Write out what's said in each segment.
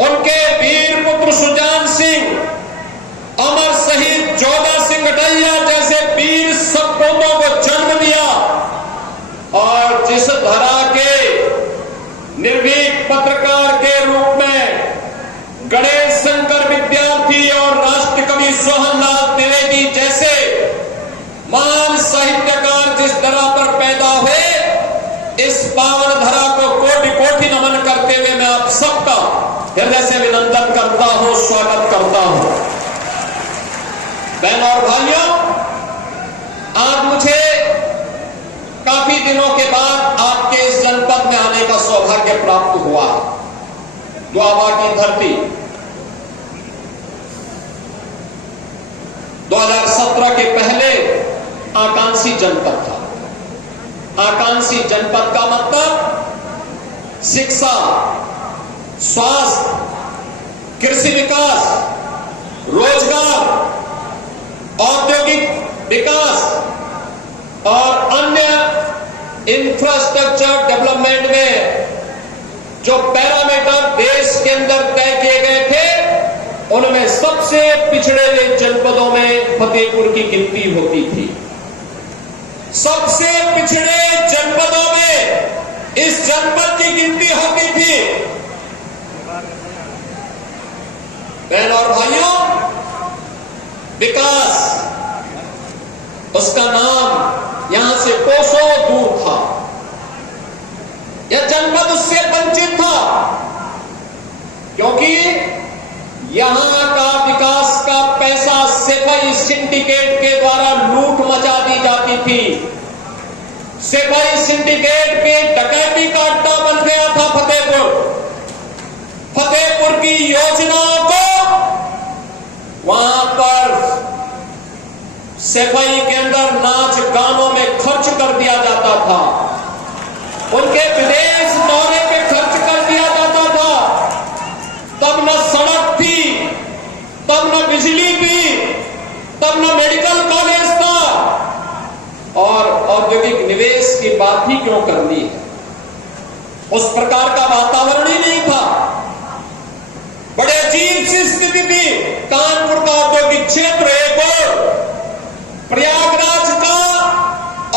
उनके वीर पुत्र सुजान सिंह, अमर शहीद जोधा सिंह गटैया जैसे वीर सपूतों को जन्म दिया और जिस धरा के निर्भीक पत्रकार के रूप में गणेश शंकर विद्यार्थी और राष्ट्र कवि सोहनलाल द्विवेदी जैसे महान साहित्यकार जिस धरा पर पैदा हुए, इस पावन धरा को कोटि कोटि नमन करते हुए मैं आप सबका हृदय से अभिनंदन करता हूं, स्वागत करता हूं। बहनों और भाइयों, आज मुझे काफी दिनों के बाद आपके इस जनपद में आने का सौभाग्य प्राप्त हुआ। दुआबा की धरती 2017 के पहले आकांक्षी जनपद था। आकांक्षी जनपद का मतलब शिक्षा, स्वास्थ्य, कृषि विकास, रोजगार, औद्योगिक विकास और अन्य इंफ्रास्ट्रक्चर डेवलपमेंट में जो पैरामीटर देश के अंदर तय किए गए थे, उनमें सबसे पिछड़े हुए जनपदों में फतेहपुर की गिनती होती थी। सबसे पिछड़े जनपदों में इस जनपद की गिनती होती थी। बहनों और भाइयों, विकास, उसका नाम यहां से कोसों दूर था। यह जनपद उससे वंचित था क्योंकि यहां का विकास का पैसा सेफई सिंडिकेट के द्वारा लूट मचा दी जाती थी। सेफई सिंडिकेट के डकैती का अड्डा बन गया था फतेहपुर। फतेहपुर की योजनाओं को वहां पर सेफई के अंदर नाच गानों में खर्च कर दिया जाता था। उनके विदेश दौरे पे खर्च कर दिया जाता था। तब न सड़क थी, तब न बिजली थी, तब न मेडिकल कॉलेज था, और औद्योगिक निवेश की बात ही क्यों करनी है। उस प्रकार का वातावरण ही नहीं था। बड़े अजीब सी स्थिति थी। कानपुर का औद्योगिक क्षेत्र एक और, प्रयागराज का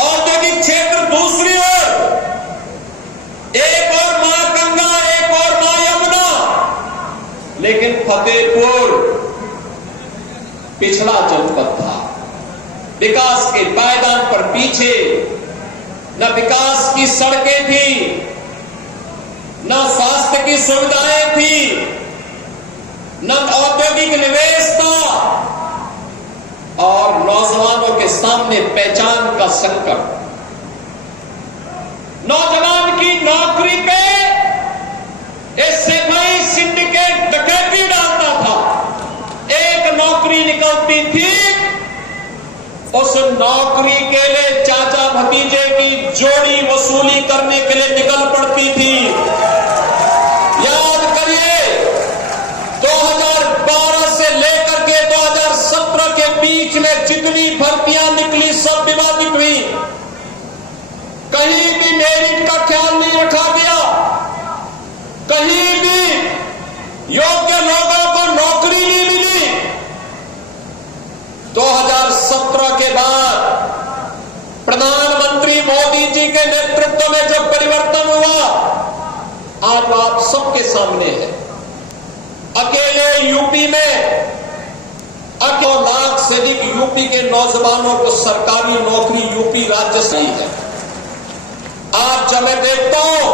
औद्योगिक क्षेत्र दूसरी ओर, एक और मां गंगा, एक और मां यमुना, लेकिन फतेहपुर पिछड़ा जनपद था। विकास के पायदान पर पीछे, न विकास की सड़कें थी, न स्वास्थ्य की सुविधाएं थी, न औद्योगिक निवेश था, और नौजवानों के सामने पहचान का संकट। नौजवान की नौकरी पे सेफई सिंडिकेट डकैती डालता था। एक नौकरी निकलती थी, उस नौकरी के लिए चाचा भतीजे की जोड़ी वसूली करने के लिए निकल पड़ती थी। याद करिए, 2012 से लेकर के 2017 के बीच में जितनी भर्तियां निकली सब विवादित हुई। कहीं भी मेरिट का ख्याल नहीं रखा गया, कहीं भी योग्य लोगों को नौकरी नहीं मिली। 2017 के बाद प्रधानमंत्री मोदी जी के नेतृत्व में जब परिवर्तन हुआ, आज वो आप सबके सामने है। अकेले यूपी में 8 लाख से अधिक यूपी के नौजवानों को सरकारी नौकरी यूपी राज्य से ही है। आज जब मैं देखता हूं